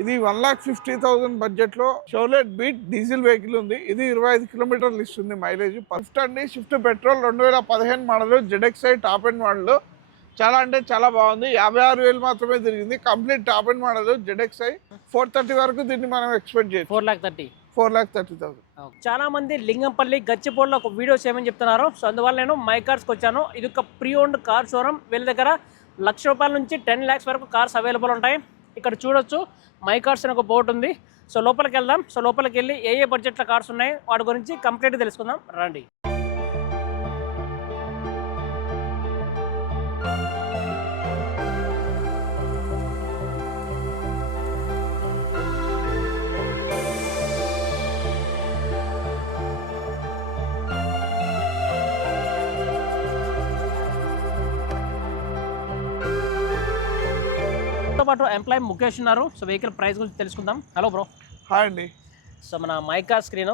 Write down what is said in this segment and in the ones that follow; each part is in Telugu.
ఇది 1,50,000 బడ్జెట్లో షోలెట్ బీట్ డీజిల్ వెహికల్ ఉంది. ఇది 25 కిలోమీటర్లు ఇస్తుంది మైలేజ్. స్విఫ్ట్ అండి, Swift petrol 2015 model, ZXi top and model. చాలా అంటే చాలా బాగుంది. 56,000 మాత్రమే తిరిగింది. Complete top and model ZXi. 430 వరకు దీన్ని మనం ఎక్స్పెక్ట్ చేయొచ్చు. 4,30,000. చాలా మంది లింగంపల్లి గచ్చిపోల్లో ఒక వీడియో చేయమని చెప్తున్నారు. సో అందువల్ల నేను మై కార్స్కి వచ్చాను. ఇది ఒక ప్రీ ఓన్డ్ కార్ షోరూమ్. వీళ్ళ దగ్గర ₹1,00,000 నుంచి 10 lakhs వరకు కార్స్ అవైలబుల్ ఉంటాయి. ఇక్కడ చూడొచ్చు మై కార్స్ అని ఒక బోర్డు ఉంది. సో లోపలికి వెళ్దాం. సో లోపలికి వెళ్ళి ఏ బడ్జెట్లో కార్స్ ఉన్నాయి వాటి గురించి కంప్లీట్గా తెలుసుకుందాం రండి. పాటు ఎంప్లాయీ ముఖేష్ ఉన్నారు. సో వెహికల్ ప్రైస్ గురించి తెలుసుకుందాం. Hello bro. హాయ్ అండి. సో మన my car screen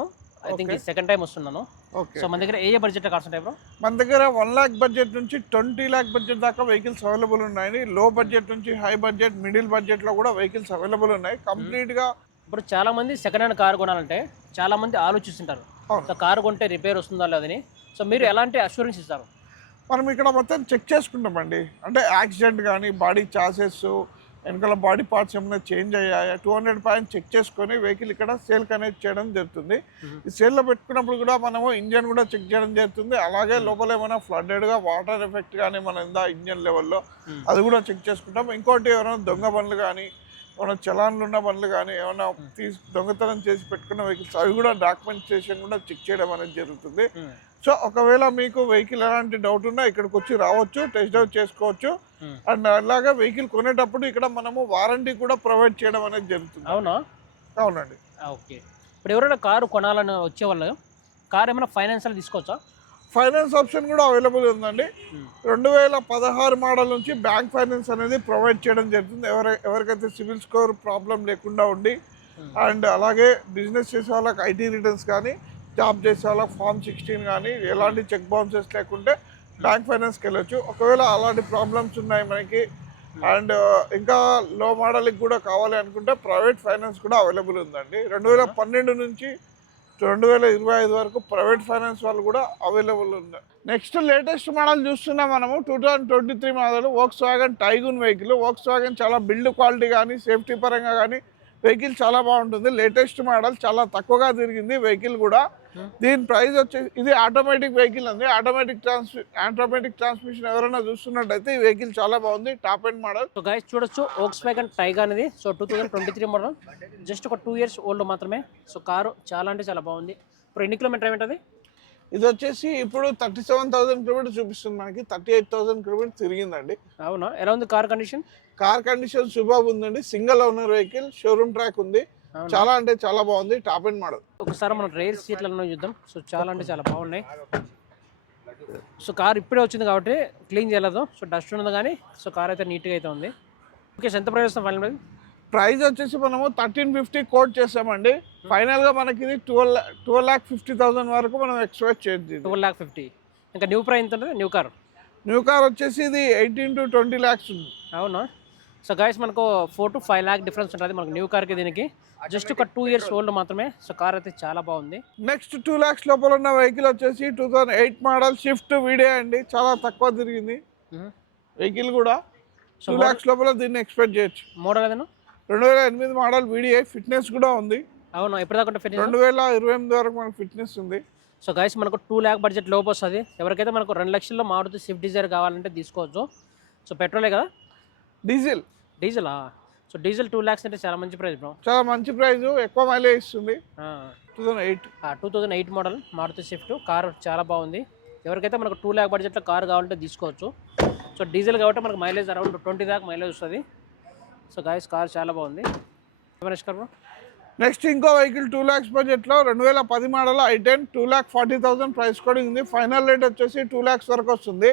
I think second time వస్తున్నాను. ఓకే. సో మన దగ్గర ఏ బడ్జెట్ కార్స్ ఉంటాయి బ్రో? మన దగ్గర 1 lakh బడ్జెట్ నుంచి 20 lakh బడ్జెట్ దాకా వెహికల్స్ అవైలబుల్ ఉన్నాయి. లో బడ్జెట్ నుంచి హై బడ్జెట్, మిడిల్ బడ్జెట్లో కూడా వెహికల్స్ అవైలబుల్ ఉన్నాయి. కంప్లీట్గా ఇప్పుడు చాలా మంది సెకండ్ హ్యాండ్ కార్ కొనాలంటే చాలా మంది ఆలోచిస్తుంటారు. సో కారు కొంటే రిపేర్ వస్తుందా లేదని. సో మీరు ఎలాంటి అష్యూరెన్స్ ఇస్తారు? మనం ఇక్కడ మొత్తం చెక్ చేసుకుంటామండి. అంటే యాక్సిడెంట్ కానీ, బాడీ చాసెస్, వెనకాల బాడీ పార్ట్స్ ఏమైనా చేంజ్ అయ్యాయా, 200 పాయింట్స్ చెక్ చేసుకొని వెహికల్ ఇక్కడ సేల్ కనెక్ట్ చేయడం జరుగుతుంది. ఈ సేల్లో పెట్టుకున్నప్పుడు కూడా మనము ఇంజన్ కూడా చెక్ చేయడం జరుగుతుంది. అలాగే లోపల ఏమైనా ఫ్లడ్డెడ్గా వాటర్ ఎఫెక్ట్ కానీ మన ఇంజన్ లెవెల్లో అది కూడా చెక్ చేసుకుంటాం. ఇంకోటి ఎవరైనా దొంగ బండ్లు కానీ, ఏమైనా చలాన్లు ఉన్న బండ్లు కానీ, ఏమైనా దొంగతనం చేసి పెట్టుకున్న వెహికల్స్ అవి కూడా డాక్యుమెంటేషన్ కూడా చెక్ చేయడం అనేది జరుగుతుంది. సో ఒకవేళ మీకు వెహికల్ ఎలాంటి డౌట్ ఉన్నా ఇక్కడికి వచ్చి రావచ్చు, టెస్ట్ డ్రైవ్ చేసుకోవచ్చు. అండ్ అలాగే వెహికల్ కొనేటప్పుడు ఇక్కడ మనము వారంటీ కూడా ప్రొవైడ్ చేయడం అనేది జరుగుతుంది. అవునా? అవునండి. ఓకే. ఇప్పుడు ఎవరైనా కారు కొనాలని వచ్చే వాళ్ళు కారు ఏమైనా ఫైనాన్షియల్ తీసుకోవచ్చా? ఫైనాన్స్ ఆప్షన్ కూడా అవైలబుల్ ఉందండి. 2016 మోడల్ నుంచి బ్యాంక్ ఫైనాన్స్ అనేది ప్రొవైడ్ చేయడం జరుగుతుంది. ఎవరికైతే సివిల్ స్కోర్ ప్రాబ్లం లేకుండా ఉండి అండ్ అలాగే బిజినెస్ చేసే వాళ్ళకి ఐటీ రిటర్న్స్ కానీ, జాబ్ చేసే వాళ్ళకి Form 16 కానీ, ఎలాంటి చెక్ బౌన్సెస్ లేకుంటే బ్యాంక్ ఫైనాన్స్కి వెళ్ళొచ్చు. ఒకవేళ అలాంటి ప్రాబ్లమ్స్ ఉన్నాయి మనకి అండ్ ఇంకా లో మోడల్కి కూడా కావాలి అనుకుంటే ప్రైవేట్ ఫైనాన్స్ కూడా అవైలబుల్ ఉందండి. 2012 నుంచి 2025 వరకు ప్రైవేట్ ఫైనాన్స్ వాళ్ళు కూడా అవైలబుల్ ఉంది. నెక్స్ట్ లేటెస్ట్ మోడల్ చూస్తున్నాం మనము. 2023 మోడల్ వోక్స్వాగన్ టైగూన్ వెహికల్. వోక్స్వాగన్ చాలా బిల్డ్ క్వాలిటీ కానీ, సేఫ్టీ పరంగా కానీ వెహికల్ చాలా బాగుంటుంది. లేటెస్ట్ మోడల్, చాలా తక్కువగా తిరిగింది వెహికల్ కూడా. దీని ప్రైస్ వచ్చేసి, ఇది ఆటోమేటిక్ వెహికల్ అండి. ఆటోమేటిక్ ట్రాన్స్మిషన్ ఎవరైనా చూస్తున్నట్టయితే ఈ వెహికల్ చాలా బాగుంది, top and model. So guys చూడొచ్చు వోక్స్వాగన్ టైగర్ అనేది. సో 2023 మోడల్, జస్ట్ ఒక 2 years ఓల్డ్ మాత్రమే. సో కారు చాలా అంటే చాలా బాగుంది. ఇప్పుడు ఎన్ని కిలోమీటర్ ఏమిటది? ఇది వచ్చేసి ఇప్పుడు 37,000 కిలోమీటర్స్ చూపిస్తుంది మనకి. 38,000 కిలోమీటర్స్ తిరిగిందండి. అవునా? ఎలా ఉంది car condition? Car condition super ఉందండి. Single owner vehicle, showroom track ఉంది. చాలా అంటే చాలా బాగుంది, టాప్ అండ్ మోడల్. ఒకసారి మనం రేర్ సీట్లను చూద్దాం. సో చాలా అంటే చాలా బాగున్నాయి. సో కార్ ఇప్పుడే వచ్చింది కాబట్టి క్లీన్ చేయలేదు. సో డస్ట్ ఉన్నది కానీ సో కార్ అయితే నీట్గా అయితే ఉంది. ఓకే, ఎంత ప్రైస్ వస్తాం ఫైనల్? ప్రైస్ వచ్చేసి మనము 1350 కోట్ చేసామండి. ఫైనల్గా మనకి ఇది 12,50,000 వరకు మనం ఎక్స్పెక్ట్ చేయొచ్చు. 12,50,000. ఇంకా న్యూ ప్రైస్ ఎంత ఉంటుంది? న్యూ కార్ వచ్చేసి ఇది 18 to 20 lakhs ఉంది. అవునా? సో గైస్ మనకు 4 to 5 lakh డిఫరెన్స్ ఉంటుంది మనకు న్యూ కార్కి దీనికి. జస్ట్ ఒక 2 years ఓల్డ్ మాత్రమే. సో కార్ అయితే చాలా బాగుంది. నెక్స్ట్ 2 lakhs లోపల ఉన్న వెహికల్ వచ్చేసి 2008 మోడల్ షిఫ్ట్ వీడియో అండి. చాలా తక్కువ తిరిగింది వెహికల్ కూడా. 2 lakhs లోపల దీన్ని ఎక్స్పెక్ట్ చేయొచ్చు. మోడల్ ఏదైనా 2008 మోడల్ వీడియో, ఫిట్నెస్ కూడా ఉంది. అవునా? ఎప్పటిదాకా ఫిట్నెస్? 2028 వరకు మనకు ఫిట్నెస్ ఉంది. సో గైస్ మనకు 2 lakh బడ్జెట్ లోపు వస్తుంది. ఎవరికైతే మనకు 2 lakhsలో మారుతి స్విఫ్ట్ డిజైర్ కావాలంటే తీసుకోవచ్చు. సో పెట్రోలే కదా? డీజిలా? సో డీజిల్ 2 lakhs అంటే చాలా మంచి ప్రైస్ బ్రో. చాలా మంచి ప్రైస్, ఎక్కువ మైలేజ్ ఇస్తుంది. 2008 మోడల్ మారుతి స్విఫ్ట్ కారు చాలా బాగుంది. ఎవరికైతే మనకు 2 lakh బడ్జెట్లో కారు కావాలంటే తీసుకోవచ్చు. సో డీజిల్ కాబట్టి మనకు మైలేజ్ అరౌండ్ 20 దాకా మైలేజ్ వస్తుంది. సో గైస్ కార్ చాలా బాగుంది. బ్రో నెక్స్ట్ ఇంకో వెహికల్ 2 lakhs బడ్జెట్లో 2010 మోడల్ i10, 2,40,000 ప్రైస్ కోడింగ్ ఉంది. ఫైనల్ రేట్ వచ్చేసి 2 lakhs వరకు వస్తుంది.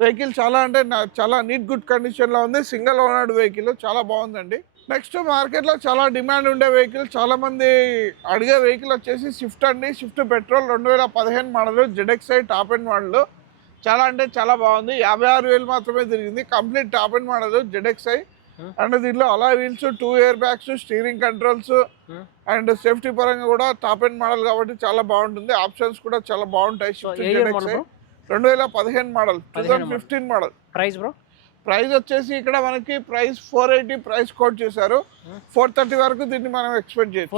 వెహికల్ చాలా అంటే చాలా నీట్ గుడ్ కండిషన్లో ఉంది. సింగిల్ ఓనర్డ్ వెహికల్, చాలా బాగుందండి. నెక్స్ట్ మార్కెట్లో చాలా డిమాండ్ ఉండే వెహికల్, చాలామంది అడిగే వెహికల్ వచ్చేసి స్విఫ్ట్ అండి. Swift petrol 2015 model, ZXi top and model. చాలా అంటే చాలా బాగుంది. 56,000 మాత్రమే తిరిగింది. Complete top and model ZXi. And దీంట్లో అలా wheels 2 air bags steering controls and safety పరంగా కూడా టాప్ అండ్ మోడల్ కాబట్టి చాలా బాగుంటుంది ఆప్షన్స్ కూడా చాలా బాగుంటాయి shift ZXi 2015 model 2015 model price bro price వచ్చేసి ఇక్కడ మనకి ప్రైస్ 480 ప్రైస్ కోట్ చేశారు 430 వరకు దీన్ని మనం ఎక్స్పెక్ట్ చేయొచ్చు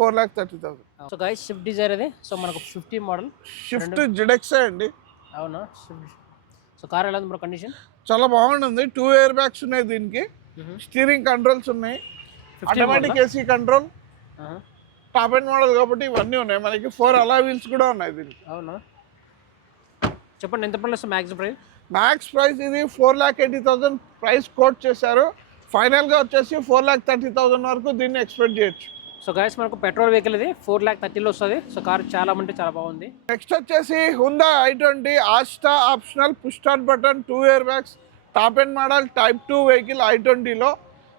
4,30,000 సో గైస్ స్విఫ్ట్ డిజైర్ అది సో మనకు 50 మోడల్ షిఫ్ట్ ZXi అండి అవునా సో కార్ ఎలా ఉంది బ్రో కండిషన్ చాలా బాగుంటుంది 2 ఎయిర్ బ్యాగ్స్ ఉన్నాయి దీనికి స్టీరింగ్ కంట్రోల్స్ ఉన్నాయి automatic AC control top and model కాబట్టి ఇవన్నీ ఉన్నాయి మనకి 4 అలా వీల్స్ కూడా ఉన్నాయి దీనికి అవునా చెప్పండి ఎంత ప్రైస్ మ్యాక్స్ ప్రైస్ ఇది 4,80,000 ప్రైస్ కోట్ చేశారు ఫైనల్గా వచ్చేసి 4,30,000 వరకు దీన్ని ఎక్స్పెక్ట్ చేయొచ్చు సో గైస్ మనకు పెట్రోల్ వెహికల్ ఇది 4,30,000 వస్తుంది సో కార్ చాలా అంటే చాలా బాగుంది నెక్స్ట్ వచ్చేసి Hyundai i20 Asta optional push start button 2 air bags top and model type 2 vehicle i20లో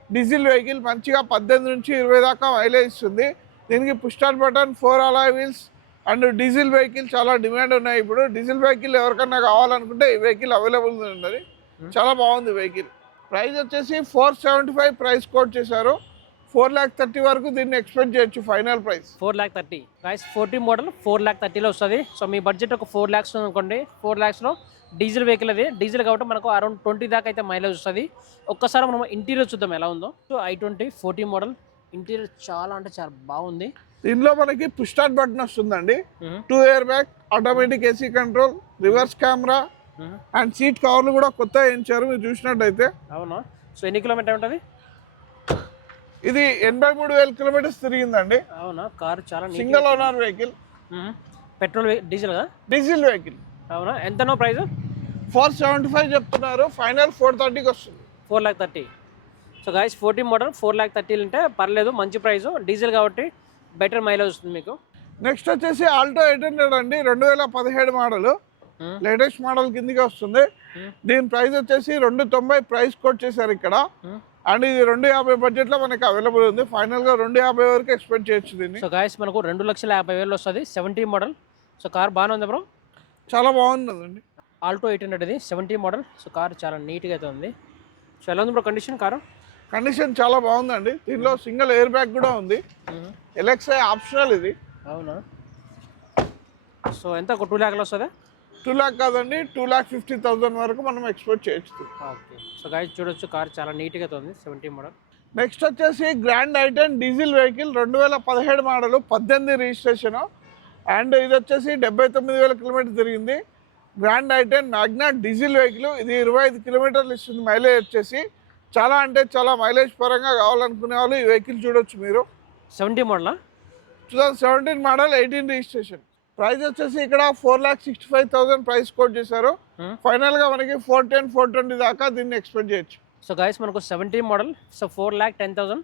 డీజిల్ వెహికల్ మంచిగా 18 నుంచి 20 దాకా మైలేజ్ ఇస్తుంది దీనికి push start button 4 alloy wheels and diesel vehicle చాలా డిమాండ్ ఉన్నాయి ఇప్పుడు డీజిల్ వెహికల్ ఎవరికన్నా కావాలనుకుంటే ఈ వెహికల్ అవైలబుల్ ఉన్నది చాలా బాగుంది వెహికల్ ప్రైస్ వచ్చేసి 475 ప్రైస్ కోట్ చేశారు 4,30,000 వరకు దీన్ని ఎక్స్పెక్ట్ చేయొచ్చు ఫైనల్ ప్రైస్ 4,30,000 గైస్ 40 మోడల్ 4,30,000లో వస్తుంది సో మీ బడ్జెట్ ఒక 4 lakhs అనుకోండి 4 lakhsలో డీజిల్ వెహికల్ అది డీజిల్ కాబట్టి మనకు అరౌండ్ 20 దాకా అయితే మైలేజ్ వస్తుంది ఒక్కసారి మనం ఇంటీరియర్ చూద్దాం ఎలా ఉందో సో i20 40 మోడల్ ఇంటీరియర్ చాలా అంటే చాలా బాగుంది దీనిలో మనకి పుష్ స్టార్ట్ బటన్ వస్తుందండి 2 air bag automatic AC control reverse camera and seat కవర్లు కూడా కొత్త వేయించారు మీరు చూసినట్టయితే అవునా సో ఎన్ని కిలోమీటర్ ఉంటుంది ఇది 83,000 కిలోమీటర్స్ తిరిగిందండి అవునా కార్ చాలా single owner vehicle petrol diesel కదా డీజిల్ వెహికల్ అవునా ఎంతనో ప్రైస్ 475 చెప్తున్నారు ఫైనల్ 430కి వస్తుంది 4,30,000 సో గైస్ 40 మోడల్ 4,30,000 అంటే పర్లేదు మంచి ప్రైస్ డీజిల్ కాబట్టి బెటర్ మైలేజ్ వస్తుంది మీకు నెక్స్ట్ వచ్చేసి ఆల్టో 800 అండి 2017 మోడల్ లేటెస్ట్ మోడల్ కిందకి వస్తుంది దీని ప్రైస్ వచ్చేసి 290 ప్రైస్ కోట్ చేశారు ఇక్కడ అండ్ ఇది 250 బడ్జెట్లో మనకి అవైలబుల్ ఉంది ఫైనల్గా 250 వరకు ఎక్స్పెక్ట్ చేయొచ్చు దీన్ని సో గైస్ మనకు 2,50,000 వస్తుంది 70 మోడల్ సో కార్ బాగానే ఉంది బ్రో చాలా బాగుందండి ఆల్టో 800 అది 70 మోడల్ సో కార్ చాలా నీట్గా అయితే ఉంది సో ఎలా ఉంది బ్రో కండిషన్ చాలా బాగుందండి దీనిలో సింగిల్ ఎయిర్ బ్యాగ్ కూడా ఉంది LXi ఆప్షనల్ ఇది అవునా సో ఎంత ఒక 2 lakhs వస్తుందా 2 lakh కాదండి 2,50,000 వరకు మనం ఎక్స్పెక్ట్ చేయొచ్చు ఓకే సో గైస్ చూడొచ్చు కార్ చాలా నీట్గా అయితే ఉంది 70 మోడల్ నెక్స్ట్ వచ్చేసి grand i10 diesel vehicle 2017 model 18 registration and ఇది వచ్చేసి 79,000 కిలోమీటర్ తిరిగింది grand i10 Magna diesel vehicle ఇది 25 కిలోమీటర్లు ఇస్తుంది మైలేజ్ వచ్చేసి చాలా అంటే చాలా మైలేజ్ పరంగా కావాలనుకునే వాళ్ళు ఈ వెహికల్ చూడొచ్చు మీరు 70 మోడల్ 2017 మోడల్ 18 రిజిస్ట్రేషన్ ప్రైస్ వచ్చేసి ఇక్కడ 4,65,000 ప్రైస్ కోట్ చేశారు ఫైనల్గా మనకి 410 420 దాకా దీన్ని ఎక్స్పెక్ట్ చేయొచ్చు సో గైస్ మనకు 70 మోడల్ సో 4,10,000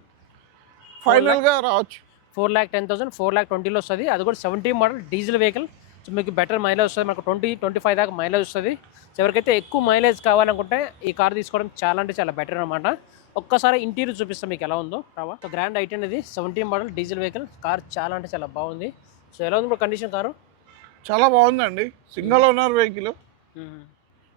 ఫైనల్గా రావచ్చు 4,10,000 4,20,000లో వస్తుంది అది కూడా 70 మోడల్ డీజిల్ వెహికల్ సో మీకు బెటర్ మైలేజ్ వస్తుంది మనకు 20-25 దాకా మైలేజ్ వస్తుంది సో ఎవరికైతే ఎక్కువ మైలేజ్ కావాలనుకుంటే ఈ కార్ తీసుకోవడం చాలా అంటే చాలా బెటర్ అనమాట ఒక్కసారి ఇంటీరియర్ చూపిస్తాం మీకు ఎలా ఉందో రావా సో గ్రాండ్ i10 ఇది 70 మోడల్ డీజిల్ వెహికల్ కార్ చాలా అంటే చాలా బాగుంది సో ఎలా ఉంది కండిషన్ కారు చాలా బాగుందండి సింగిల్ ఓనర్ వెహికల్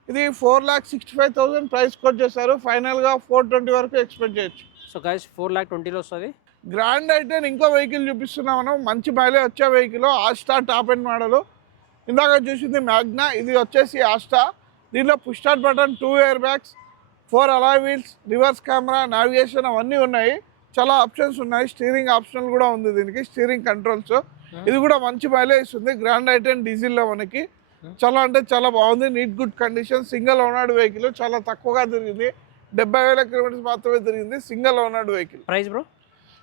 ఇది 4,65,000 ప్రైస్ కోట్ చేశారు ఫైనల్గా 420 వరకు ఎక్స్పెక్ట్ చేయొచ్చు సో గైస్ 4,20,000లో వస్తుంది గ్రాండ్ i10 ఇంకో వెహికల్ చూపిస్తున్నాం మనం మంచి మైలేజ్ వచ్చే vehicle Asta top and model ఇందాక చూసింది మ్యాగ్నా ఇది వచ్చేసి ఆస్టా దీనిలో push start button 2 air bags 4 alloy wheels reverse camera navigation అవన్నీ ఉన్నాయి చాలా ఆప్షన్స్ ఉన్నాయి స్టీరింగ్ ఆప్షనల్ కూడా ఉంది దీనికి స్టీరింగ్ కంట్రోల్స్ ఇది కూడా మంచి మైలేజ్ ఇస్తుంది గ్రాండ్ i10 డీజిల్లో మనకి చాలా అంటే చాలా బాగుంది neat good condition single owned vehicle చాలా తక్కువగా తిరిగింది 70,000 కిలోమీటర్స్ మాత్రమే తిరిగింది single owned vehicle price bro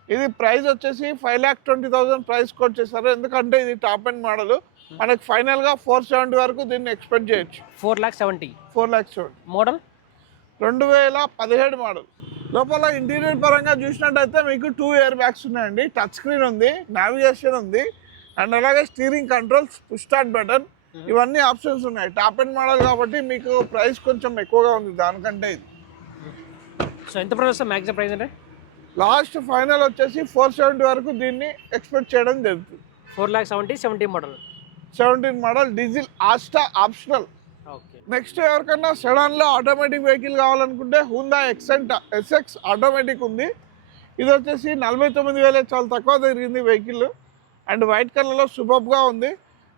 ఇది ప్రైస్ వచ్చేసి 5,20,000 ప్రైస్ కోట్ చేశారు ఎందుకంటే ఇది టాప్ అండ్ మోడల్ మనకి ఫైనల్గా 470 వరకు దీన్ని ఎక్స్పెక్ట్ చేయొచ్చు 4,70,000 మోడల్ 2017 మోడల్ లోపల ఇంటీరియర్ పరంగా చూసినట్టయితే మీకు 2 ఎయిర్ బ్యాగ్స్ ఉన్నాయండి టచ్ స్క్రీన్ ఉంది నావిగేషన్ ఉంది అండ్ అలాగే steering controls push start button ఇవన్నీ ఆప్షన్స్ ఉన్నాయి టాప్ అండ్ మోడల్ కాబట్టి మీకు ప్రైస్ కొంచెం ఎక్కువగా ఉంది దానికంటే ఇది సో ఎంత ప్రైస్ మ్యాక్సిమం ప్రైస్ అంటే లాస్ట్ ఫైనల్ వచ్చేసి 470 వరకు దీన్ని ఎక్స్పెక్ట్ చేయడం జరుగుతుంది 4,70,000 model 17 model diesel Asta optional okay next ఎవరికన్నా సెడాన్లో ఆటోమేటిక్ వెహికల్ కావాలనుకుంటే హుందా ఎస్ఎక్స్ ఆటోమేటిక్ ఉంది. ఇది వచ్చేసి 49,000 చాలా తక్కువ తిరిగింది వెహికల్. అండ్ వైట్ కలర్లో సూపర్గా ఉంది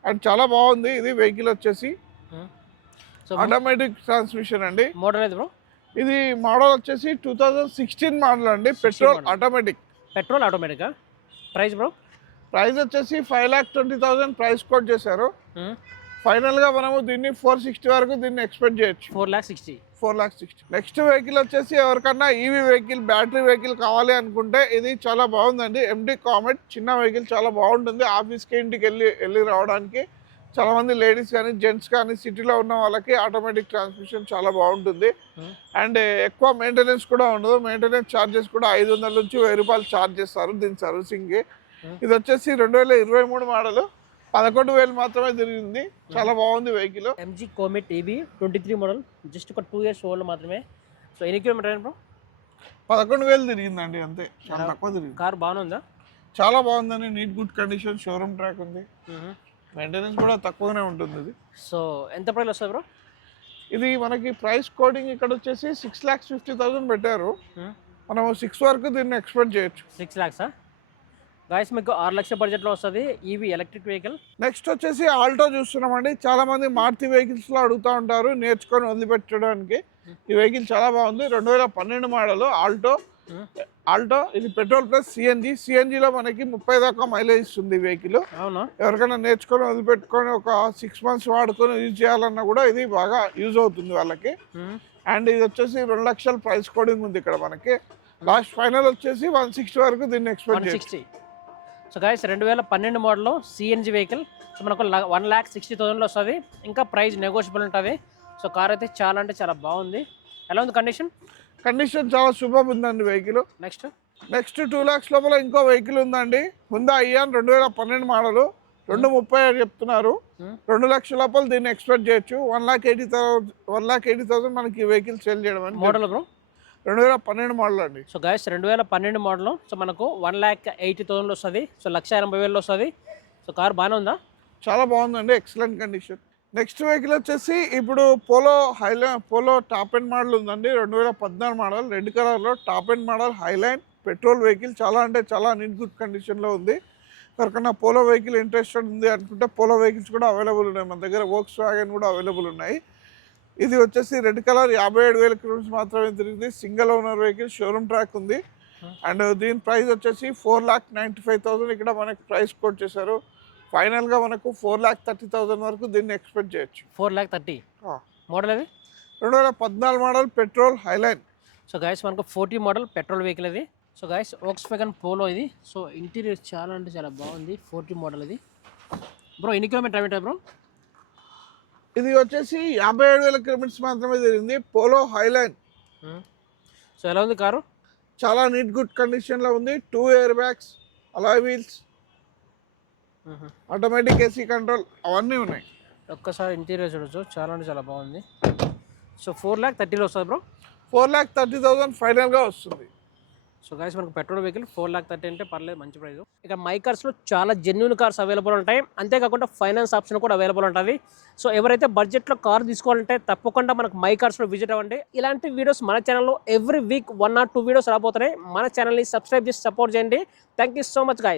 అండ్ చాలా బాగుంది. ఇది వెహికల్ వచ్చేసి ఆటోమేటిక్ ట్రాన్స్మిషన్ అండి. మోడల్ ఏది బ్రో? ఇది మోడల్ వచ్చేసి 2016 మోడల్ అండి. Petrol automatic. పెట్రోల్ ఆటోమేటికా? Price bro? ప్రైస్ వచ్చేసి 5,20,000 ప్రైస్ కోట్ చేశారు. ఫైనల్గా మనము దీన్ని 460 వరకు దీన్ని ఎక్స్పెక్ట్ చేయొచ్చు. 4,60,000. నెక్స్ట్ వెహికల్ వచ్చేసి ఎవరికన్నా ఈవీ వెహికల్ బ్యాటరీ వెహికల్ కావాలి అనుకుంటే ఇది చాలా బాగుందండి. MD కామెట్ చిన్న వెహికల్ చాలా బాగుంటుంది. ఆఫీస్కి ఇంటికి వెళ్ళి రావడానికి చాలామంది లేడీస్ కానీ జెంట్స్ కానీ సిటీలో ఉన్న వాళ్ళకి ఆటోమేటిక్ ట్రాన్స్మిషన్ చాలా బాగుంటుంది. అండ్ ఎక్కువ మెయింటెనెన్స్ కూడా ఉండదు. మెయింటెనెన్స్ ఛార్జెస్ కూడా 500 నుంచి 1000 రూపాయలు ఛార్జ్ చేస్తారు దీని సర్వీసింగ్కి. ఇది వచ్చేసి 2023 మోడల్ 11,000 మాత్రమే తిరిగింది. చాలా బాగుంది vehicle. MG Comet EV 23 model, just ఒక 2 years ఓల్డ్ మాత్రమే. సో ఎన్ని కిలోమీటర్ బ్రో? 11,000 తిరిగిందండి, అంతే. చాలా తక్కువ తిరిగింది. కార్ బాగుందా? చాలా బాగుందండి. Neat good condition, showroom track ఉంది. మెయింటెనెన్స్ కూడా తక్కువనే ఉంటుంది ఇది. సో ఎంత ప్రైస్ వస్తుంది బ్రో? ఇది మనకి ప్రైస్ కోడింగ్ ఇక్కడ వచ్చేసి 6,50,000 పెట్టారు. మనం 6 వరకు దీన్ని ఎక్స్పెక్ట్ చేయొచ్చు. 6 lakhs గాయస్, మీకు 6 లక్షల బడ్జెట్లో వస్తుంది ఈవీ ఎలక్ట్రిక్ వెహికల్. నెక్స్ట్ వచ్చేసి ఆల్టో చూస్తున్నామండి. చాలా మంది మారుతి వెహికల్స్లో అడుగుతూ ఉంటారు నేర్చుకొని వదిలిపెట్టడానికి. ఈ వెహికల్ చాలా బాగుంది. 2012 మోడల్ ఆల్టో. ఇది పెట్రోల్ ప్లస్ సిఎన్జిలో మనకి 30 దాకా మైలేజ్ ఇస్తుంది ఈ వెహికల్. అవునా? ఎవరికైనా నేర్చుకొని వదిలిపెట్టుకొని ఒక 6 months వాడుకొని యూజ్ చేయాలన్నా కూడా ఇది బాగా యూజ్ అవుతుంది వాళ్ళకి. అండ్ ఇది వచ్చేసి 2 లక్షల ప్రైస్ కోడింగ్ ఉంది ఇక్కడ మనకి. లాస్ట్ ఫైనల్ వచ్చేసి 160 వరకు దీన్ని ఎక్స్పెక్ట్ చేయాలి. సో గాయస్ 2012 మోడల్లో సిఎన్జి వెహికల్. సో మనకు 1,60,000లో వస్తుంది. ఇంకా ప్రైస్ నెగోషియబుల్ ఉంటుంది. సో కార్ అయితే చాలా అంటే చాలా బాగుంది. ఎలా ఉంది కండిషన్? చాలా సూపర్ ఉందండి వెహికల్. నెక్స్ట్ 2 lakhs లోపల ఇంకో వెహికల్ ఉందండి. హుందా ఇయాన్ 2012 మోడల్ 2,30,000 చెప్తున్నారు. 2 లక్షల లోపల దీన్ని ఎక్స్పెక్ట్ చేయొచ్చు. 1,80,000 మనకి వెహికల్ సేల్ చేయడం అని. Model bro? 2012 మోడల్ అండి. So guys 2012 model. సో మనకు 1,80,000లో వస్తుంది. సో 1,80,000లో వస్తుంది. సో కార్ బాగానే ఉందా? చాలా బాగుందండి, ఎక్సలెంట్ కండిషన్. నెక్స్ట్ వెహికల్ వచ్చేసి ఇప్పుడు పోలో టాప్ ఎండ్ మోడల్ ఉందండి. 2014 మోడల్, రెడ్ కలర్లో top end model highline petrol vehicle. చాలా అంటే చాలా నీట్ గుడ్ కండిషన్లో ఉంది. ఎవరికన్నా పోలో వెహికల్ ఇంట్రెస్టెడ్ ఉంది అనుకుంటే పోలో వెహికల్స్ కూడా అవైలబుల్ ఉన్నాయి మన దగ్గర. వోక్స్ వ్యాగన్ కూడా అవైలబుల్ ఉన్నాయి. ఇది వచ్చేసి రెడ్ కలర్ 57,000 కిలోమీటర్స్ మాత్రమే తిరిగింది. Single owner vehicle, showroom track ఉంది. అండ్ దీని ప్రైస్ వచ్చేసి 4,95,000 ఇక్కడ మనకి ప్రైస్ కోట్ చేశారు. ఫైనల్గా మనకు 4,30,000 వరకు దీన్ని ఎక్స్పెక్ట్ చేయొచ్చు. 4,30,000 మోడల్ అది? 2014 model petrol highline. So guys మనకు 40 మోడల్ పెట్రోల్ వెహికల్ ఇది. So guys Volkswagen Polo ఇది. సో ఇంటీరియర్ చాలా అంటే చాలా బాగుంది. 40 మోడల్ ఇది. బ్రో ఎన్ని కిలోమీటర్ అయింటాయి బ్రో? ఇది వచ్చేసి 57,000 కిలోమీటర్స్ మాత్రమే తిరిగింది. Polo highline. సో ఎలా ఉంది కారు? చాలా నీట్ గుడ్ కండిషన్లో ఉంది. 2 air bags, alloy wheels, automatic AC control అవన్నీ ఉన్నాయి. ఒక్కసారి ఇంటీరియర్ చూడొచ్చు, చాలా అంటే చాలా బాగుంది. సో 4,30,000లో వస్తుంది బ్రో? 4,30,000 ఫైనల్గా వస్తుంది. సో గైస్ మనకు పెట్రోల్ వెహికల్ 4,30,000 అంటే పర్లేదు, మంచి ప్రైస్. ఇక మై కార్స్లో చాలా జెన్యూన్ కార్స్ అవైలబుల్ ఉంటాయి. అంతేకాకుండా ఫైనాన్స్ ఆప్షన్ కూడా అవైలబుల్ ఉంటుంది. సో ఎవరైతే బడ్జెట్లో కార్ తీసుకోవాలంటే తప్పకుండా మనకు మై కార్స్లో విజిట్ అవ్వండి. ఇలాంటి వీడియోస్ మన ఛానల్లో ఎవ్రీ వీక్ 1 or 2 వీడియోస్ రాబోతున్నాయి. మన ఛానల్ని సబ్స్క్రైబ్ చేసి సపోర్ట్ చేయండి. Thank you so much guys.